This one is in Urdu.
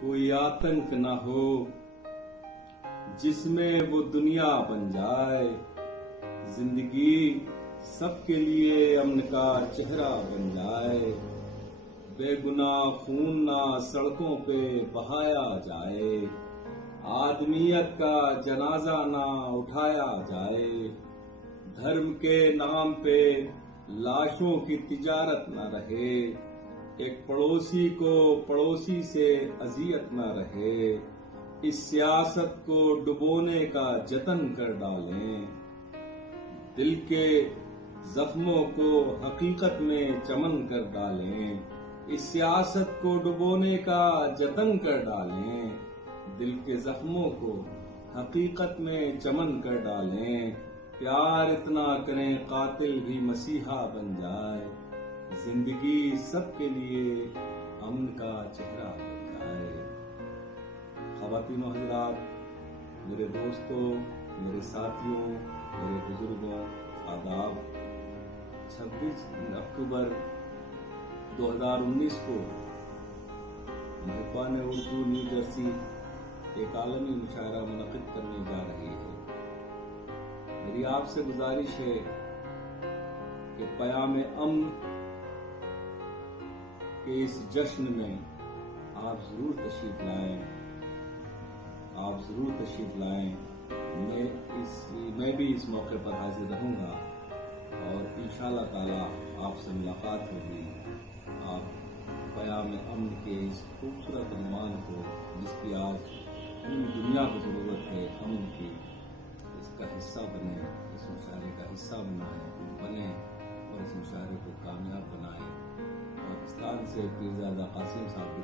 کوئی آتنک نہ ہو جس میں وہ دنیا بن جائے، زندگی سب کے لیے امن کا چہرہ بن جائے، بے گناہ خون نہ سڑکوں پہ بہایا جائے، آدمیت کا جنازہ نہ اٹھایا جائے، دھرم کے نام پہ لاشوں کی تجارت نہ رہے، ایک پڑوسی کو پڑوسی سے اذیت نہ رہے، اس سیاست کو ڈبونے کا جتن کر ڈالیں، دل کے زخموں کو حقیقت میں چمن کر ڈالیں، اس سیاست کو ڈبونے کا جتن کر ڈالیں، دل کے زخموں کو حقیقت میں چمن کر ڈالیں، پیار اتنا کریں قاتل بھی مسیحا بن جائے، زندگی سب کے لیے امن کا چہرہ بن جائے۔ خواتین و حضرات، میرے دوستوں، میرے ساتھیوں، میرے بزرگوں، آداب۔ 26 اکتوبر 2019 کو محقان اردو نیو جرسی ایک عالمی مشاعرہ منعقد کرنے جا رہی ہے۔ میری آپ سے گزارش ہے کہ پیام امن کے اس جشن میں آپ ضرور تشریف لائیں، میں بھی اس موقع پر حاضر رہوں گا اور انشاءاللہ تعالی آپ سے ملاقات ہوگی۔ آپ پیام امن کے اس خوبصورت عنوان کو، جس کی آج پوری دنیا کو ضرورت ہے، امن کی، اس کا حصہ بنیں، اس مشاعرے کا حصہ بنیں اور اس مشاعرے کو کامیاب بنائیں۔ پاکستان سے پیرزادہ قاسم صاحب کی